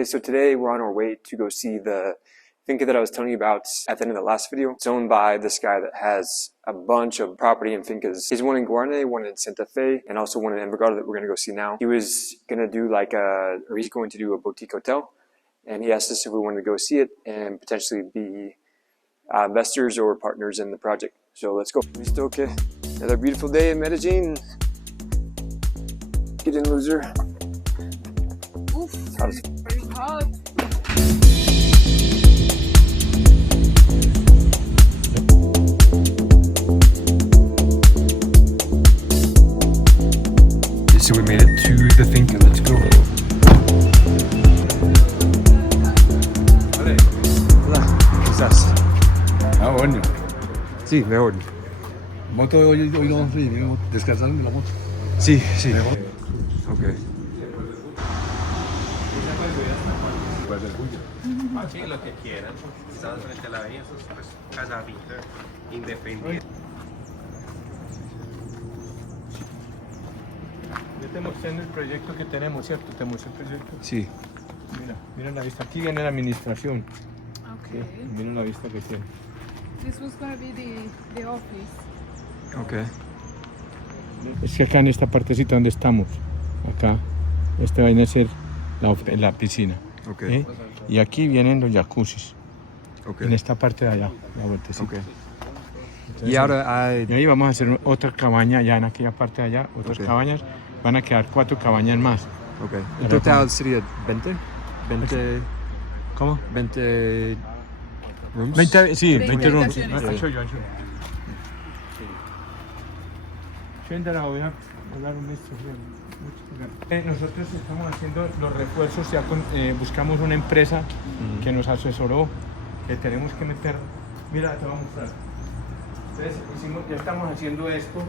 Okay, so today we're on our way to go see the finca that I was telling you about at the end of the last video. It's owned by this guy that has a bunch of property and fincas. He's one in Guarne, one in Santa Fe, and also one in Envigado that we're going to go see now. He was going to do he's going to do a boutique hotel, and he asked us if we wanted to go see it and potentially be investors or partners in the project. So let's go. Listo, okay. Another beautiful day in Medellin. Get in, loser. Oof, very hot. So we made it to the finca. Let's go. Hola, ¿cómo estás? Ah, bueno. Sí, mejor. Moto hoy no, sí, vengo descansando en la moto. Sí, sí. Ok. Sí, lo que quieran. Estamos frente a la avenida, eso es pues, casa finca independiente. Yo te mostré en el proyecto que tenemos, ¿cierto? Te mostré el proyecto. Sí. Mira la vista. Aquí viene la administración. Okay. Miren la vista que tiene. This was gonna be the office. Ok. Es que acá en esta partecita donde estamos, acá, este va a ser la piscina. Ok. ¿Eh? Y aquí vienen los jacuzzis. Ok. En esta parte de allá, la vueltecita. Ok. Entonces, Y ahora hay... y ahí vamos a hacer otra cabaña allá en aquella parte de allá, otras Ok. cabañas. Van a quedar 4 cabañas más. Ok. En total sería 20? 20... ¿Cómo? 20 rooms? 20, sí, 20 20 rooms. habitaciones. I'll show you. Voy a hablar un esto. Nosotros estamos haciendo los refuerzos, ya buscamos una empresa que nos asesoró, que tenemos que meter. Mira, te voy a mostrar. Entonces, ya estamos haciendo esto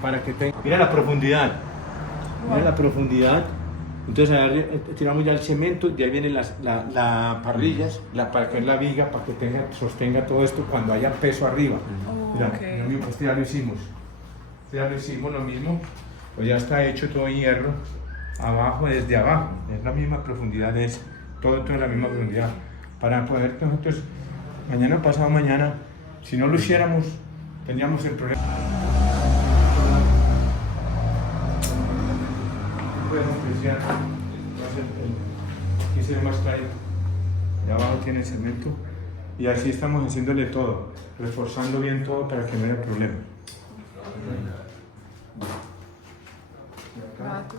para que tenga. Mira la profundidad. Mira la profundidad. Entonces tiramos ya el cemento, de ahí vienen las parrillas, para que es la viga, para que sostenga todo esto cuando haya peso arriba. Mira, okay. lo mismo, pues ya lo hicimos. Ya lo hicimos lo mismo, pues ya está hecho todo en hierro, abajo, desde abajo, es la misma profundidad, es todo es la misma profundidad. Para poder nosotros, mañana pasado mañana, si no lo hiciéramos, teníamos el problema. Bueno, pues ya, aquí se ve más clarito, de abajo tiene el cemento, y así estamos haciéndole todo, reforzando bien todo para que no haya problema. Gato.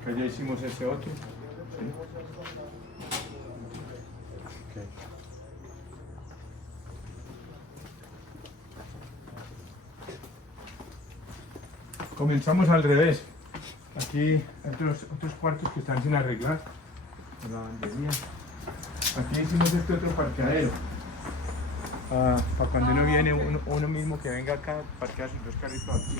Acá ya hicimos ese otro. ¿Sí? Okay. Comenzamos al revés. Aquí hay otros cuartos que están sin arreglar. La lavandería. Aquí hicimos este otro parqueadero. Para cuando uno viene, uno mismo que venga acá, parquea sus 2 carritos aquí.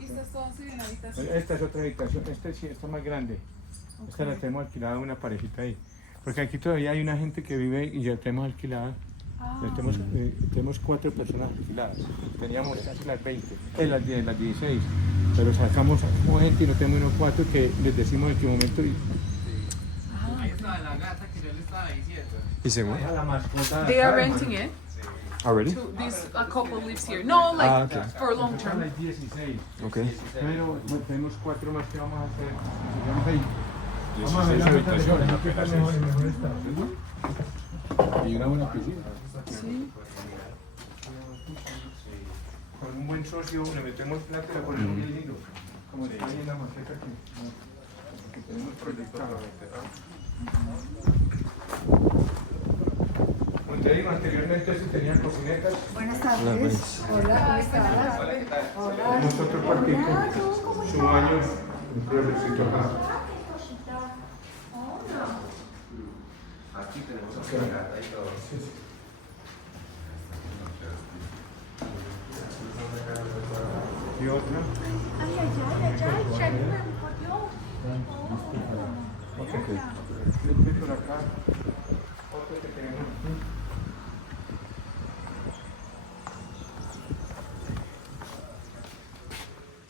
¿Y estas todas en habitación? Esta es otra habitación, esta sí está más grande. Esta la tenemos alquilada a una parejita ahí. Porque aquí todavía hay una gente que vive y ya tenemos alquilada. Ya tenemos 4 personas alquiladas. Teníamos casi las 20, las 10, las 16. Pero sacamos como gente y no tenemos unos 4 que les decimos en qué momento. Ahí está la gata que yo le estaba diciendo. ¿Y se mueve? La mascota. They are renting it. Already? A couple lives here. No, like okay. for long term. Las 16. Ok. Pero bueno, tenemos 4 más que vamos a hacer. Serían 20. Vamos a ver las habitaciones. Aquí está mejor y mejor está. Y una buena piscina. Sí. Con un buen socio le metemos plata y le ponemos bien lindo. Como está ahí en la maqueta que tenemos proyectado. Como te digo, anteriormente sí tenían cocinetas. Buenas tardes. Hola, ¿cómo estás? Hola. Tenemos otro cuartico, su baño, un profesito acá. Aquí tenemos otra gata y todo. Sí, sí. Y otra. Ay, ay, ay, ay, ay, Shannon, por Dios. Ok. Este por acá. Otro que tenemos aquí.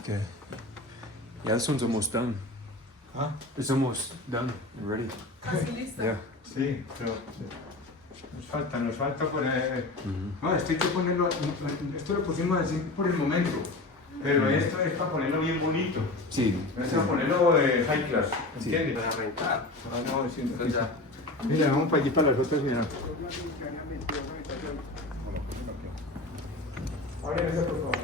Okay. Yeah, this one's almost done. ¿Ah? It's almost done and ready. Casi lista. Yeah. Sí, pero nos falta poner... No, esto hay que ponerlo, esto lo pusimos así por el momento, pero esto es para ponerlo bien bonito, Sí. no es para ponerlo high class, ¿entiendes? Para arrancar. No, sí, mira, vamos para allí para las otras, mira. Abre esa, por favor.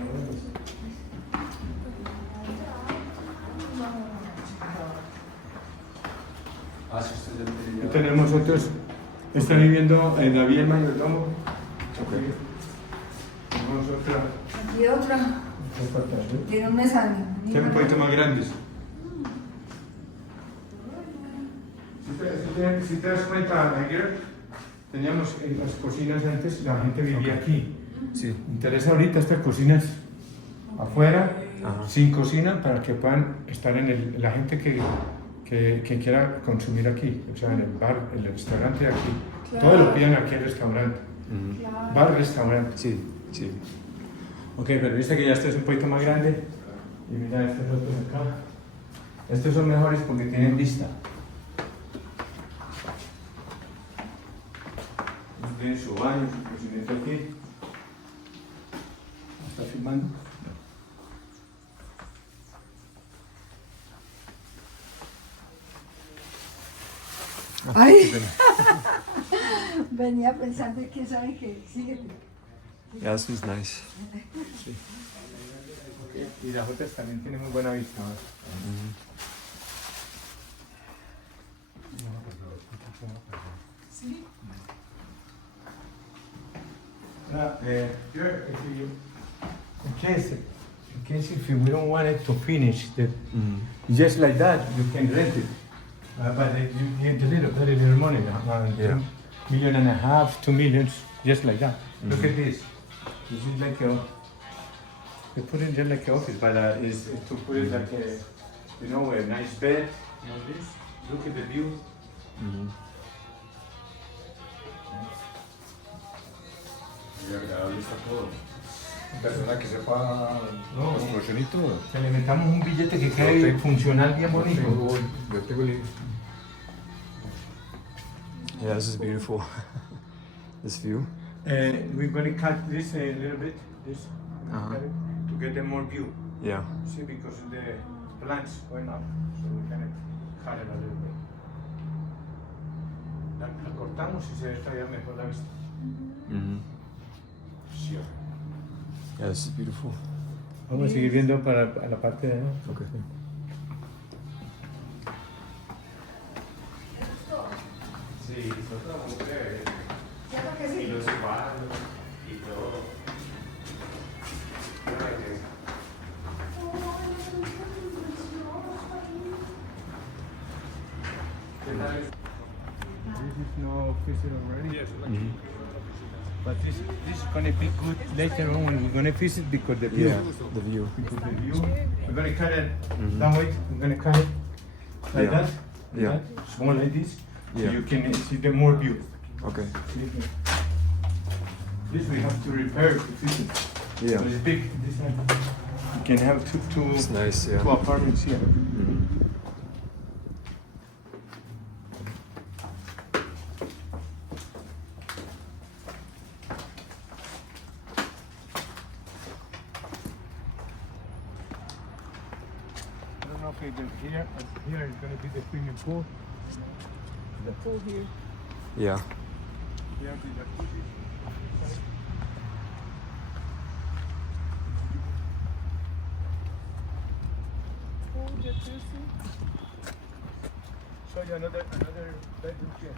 Aquí tenemos otros, están viviendo David el mayordomo. Tenemos otra. Aquí otra. Tiene un mes años. Tiene un poquito más grandes. Si te das cuenta, ayer teníamos en las cocinas antes, la gente vivía aquí. Sí. Interesa ahorita estas cocinas afuera, sin cocina, para que puedan estar en la gente que quiera consumir aquí, o sea, en el bar, en el restaurante aquí. Claro. Todo lo piden aquí en el restaurante. Claro. Bar, restaurante. Sí, sí. Ok, pero viste que ya este es un poquito más grande. Y mira estos otros acá. Estos son mejores porque tienen vista. Tienen su baño, su cocineta aquí. ¿Está filmando? Ay. Venía pensando y quién sabe qué. Síguete. Yeah, this one's nice. Y las otras también tienen muy buena vista. Sí. Here, in case if we don't want it to finish, that just like that, you can rent it. But you need very little money, Yeah. $1.5 million, 2 million, just like that. Look at this. This is like a, they put it just like an office, but is to put it like a, you know, a nice bed. You know this. Look at the view. Y agradable está todo. Persona que sepa No. construcción y todo. Se le metamos un billete que quede funcional bien bonito. Yo tengo el... Yeah, this is beautiful. This view. We're going to cut this a little bit, this, Uh-huh. to get them more view. Yeah. See, because the plants went up, so we're going to cut it a little bit. La cortamos y se ve todavía mejor la vista. Sí. Yeah, this is beautiful. Vamos a seguir viendo para la parte de... Okay. Sí, nosotros vamos a ver. ¿Cierto que sí? Los cuadros y todo. This is no official already. Yes, but this is gonna be good later on when we're gonna visit because the view. Yeah, the view. Because the view. We're gonna cut it that way. We're gonna cut it like Yeah. that. Yeah. That, small like this. Yeah. So you can see the more view. Okay. This we have to repair to fix it. Yeah. So it's big. This one. You can have two It's nice, yeah. apartments here. I don't know if it's here. Here is going to be the swimming pool. The pool here. Yeah. Here the jacuzzi. Pool, jacuzzi. Show you another bedroom here.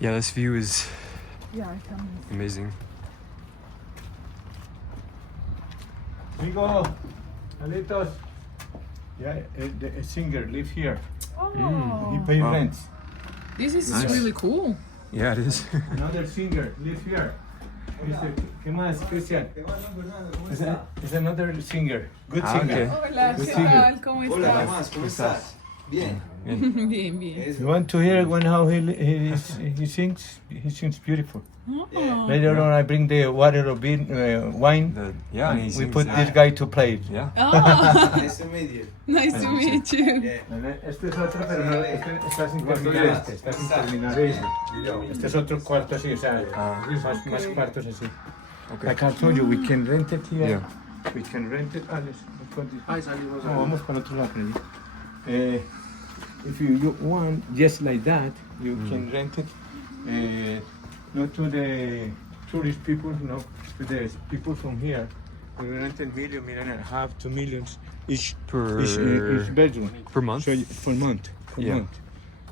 Yeah, this view is Yeah, I can. amazing. Amigo, Alitos. Yeah, a singer live here. Oh, He pay Wow. rent. this is Nice. really cool. Yeah, it is. Another singer live here. ¿Qué más, Cristian? Es another singer. Good Ah, singer. okay. Hola, Good ¿qué singer. tal? ¿Cómo Hola, estás? Tomás, ¿cómo estás? Bien. Bien, bien. You want to hear how he sings? He sings beautiful. Oh. Later on, I bring the water or wine. Yeah, and he We sings put that. this guy to play it. Yeah. Oh, Nice to meet you. nice to meet you. Este es otro, pero no, este está sin terminar está sin terminar este es otro cuarto así, o sea, más cuartos así. Okay. Like I told you, we can rent it here. Yeah. We can rent it. No, vamos para otro lado. If you want, just like that, you can rent it. Not to the tourist people, no, to the people from here. We rented $1.5 million, 2 millions each each bedroom. Per month? So per month. Yeah.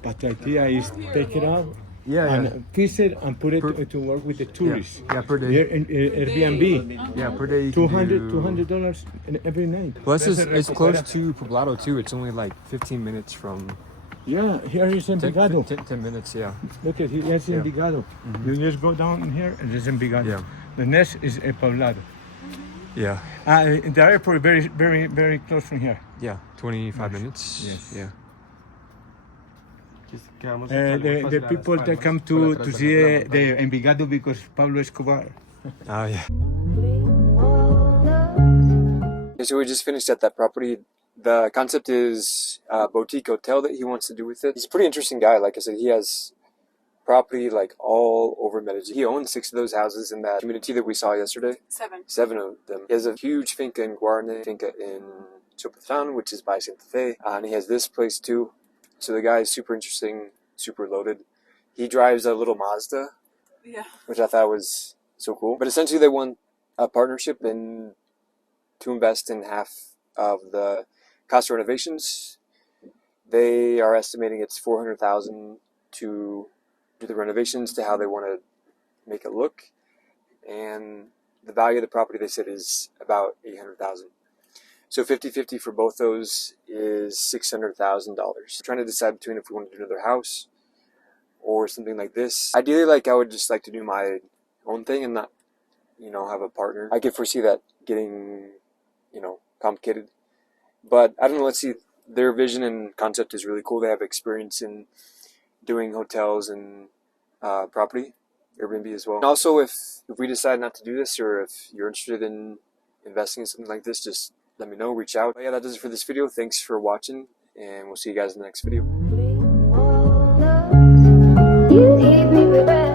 But the idea is take it out Yeah, and fix it and put it to work with the tourists. Yeah, per day. Here in Airbnb, Yeah, per day. you can do- $200 every night. Plus, it's close to Poblado too. It's only like 15 minutes from. Yeah, here is Envigado. 10 minutes, yeah. Look at here, here's Envigado. You just go down here and there's Envigado. Yeah. The next is Poblado. Yeah. The airport very, very, very close from here. Yeah. 25 minutes. Yes. Yeah. The people that come to see the Envigado because Pablo Escobar. Oh, yeah. Okay, so we just finished at that property. The concept is a boutique hotel that he wants to do with it. He's a pretty interesting guy. Like I said, he has property like all over Medellin. He owns 6 of those houses in that community that we saw yesterday. 7 of them. He has a huge finca in Guarne, finca in Chopatran, which is by Santa Fe. And he has this place too. So the guy is super interesting, super loaded. He drives a little Mazda, Yeah. which I thought was so cool. But essentially they want a partnership in to invest in half of the cost of renovations. They are estimating it's $400,000 to do the renovations to how they want to make it look. And the value of the property, they said, is about $800,000. So 50-50 for both those is $600,000. Trying to decide between if we want to do another house or something like this. Ideally, like I would just like to do my own thing and not, have a partner. I could foresee that getting, complicated. But I don't know, let's see. Their vision and concept is really cool. They have experience in doing hotels and property, Airbnb as well. And also, if we decide not to do this, or if you're interested in investing in something like this, just let me know, reach out. But yeah, that does it for this video. Thanks for watching, and we'll see you guys in the next video. You keep me prepared.